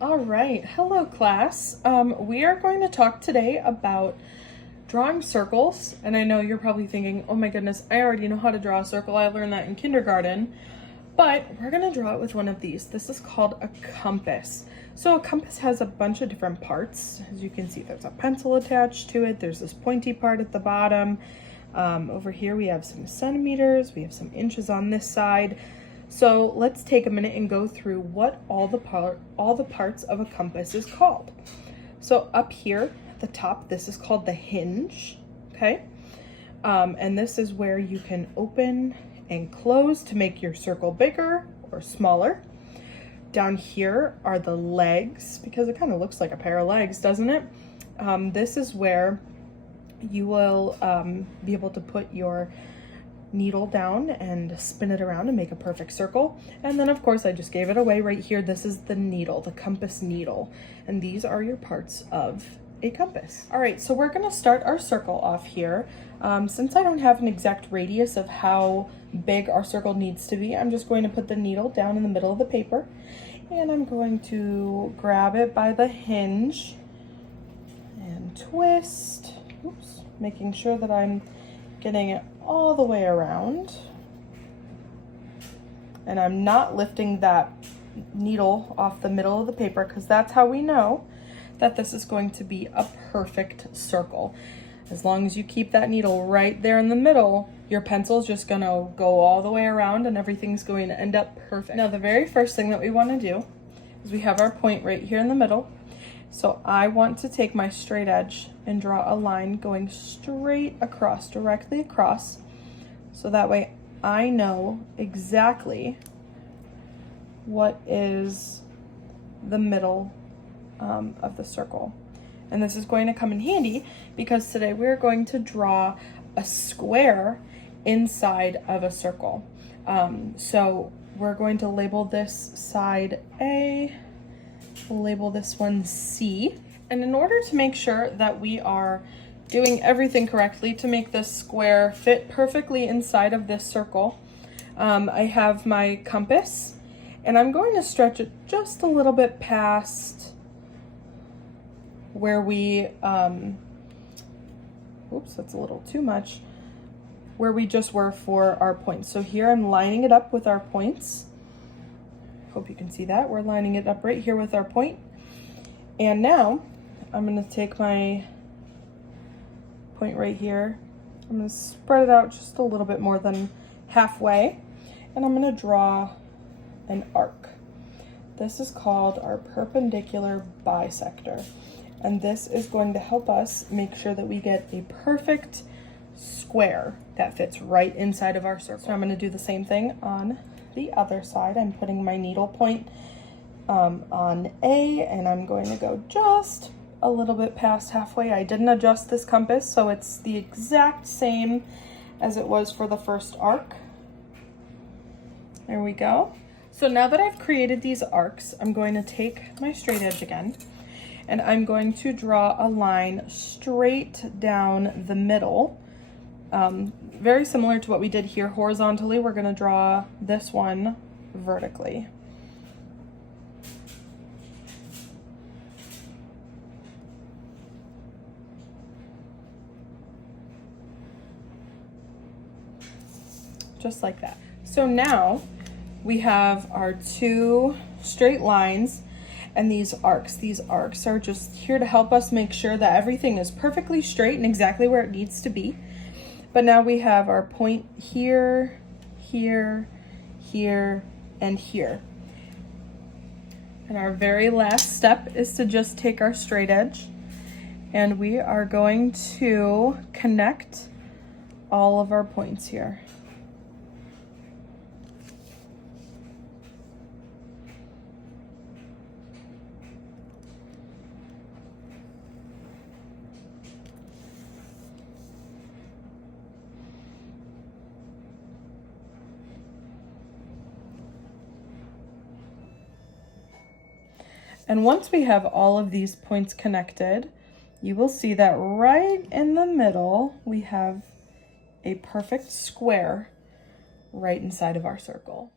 All right, hello class. We are going to talk today about drawing circles. And I know you're probably thinking, oh my goodness, I already know how to draw a circle. I learned that in kindergarten. But we're gonna draw it with one of these. This is called a compass. So a compass has a bunch of different parts. As you can see, there's a pencil attached to it. There's this pointy part at the bottom. Over here we have some centimeters. We have some inches on this side. So let's take a minute and go through what all the parts of a compass is called. So up here at the top, this is called the hinge, okay? And this is where you can open and close to make your circle bigger or smaller. Down here are the legs, because it kind of looks like a pair of legs, doesn't it? This is where you will be able to put your needle down and spin it around and make a perfect circle. And then of course I just gave it away right here. This is the needle, the compass needle. And these are your parts of a compass. All right, so we're gonna start our circle off here. Since I don't have an exact radius of how big our circle needs to be, I'm just going to put the needle down in the middle of the paper and I'm going to grab it by the hinge and twist, oops, making sure that I'm getting it all the way around. And I'm not lifting that needle off the middle of the paper because that's how we know that this is going to be a perfect circle. As long as you keep that needle right there in the middle, your pencil's just gonna go all the way around and everything's going to end up perfect. Now the very first thing that we want to do is we have our point right here in the middle. So I want to take my straight edge and draw a line going straight across, directly across. So that way I know exactly what is the middle of the circle. And this is going to come in handy because today we're going to draw a square inside of a circle. So we're going to label this side A. We'll label this one C. And in order to make sure that we are doing everything correctly to make this square fit perfectly inside of this circle, I have my compass and I'm going to stretch it just a little bit past where we, oops, that's a little too much, where we just were for our points. So here I'm lining it up with our points. Hope you can see that. We're lining it up right here with our point. And now I'm going to take my point right here. I'm going to spread it out just a little bit more than halfway. And I'm going to draw an arc. This is called our perpendicular bisector. And this is going to help us make sure that we get a perfect square that fits right inside of our circle. So I'm going to do the same thing on the other side. I'm putting my needle point on A and I'm going to go just a little bit past halfway. I didn't adjust this compass, so it's the exact same as it was for the first arc. There we go. So now that I've created these arcs, I'm going to take my straight edge again and I'm going to draw a line straight down the middle. Very similar to what we did here horizontally, we're going to draw this one vertically. Just like that. So now we have our two straight lines and these arcs. These arcs are just here to help us make sure that everything is perfectly straight and exactly where it needs to be. But now we have our point here, here, here, and here. And our very last step is to just take our straight edge and we are going to connect all of our points here. And once we have all of these points connected, you will see that right in the middle, we have a perfect square right inside of our circle.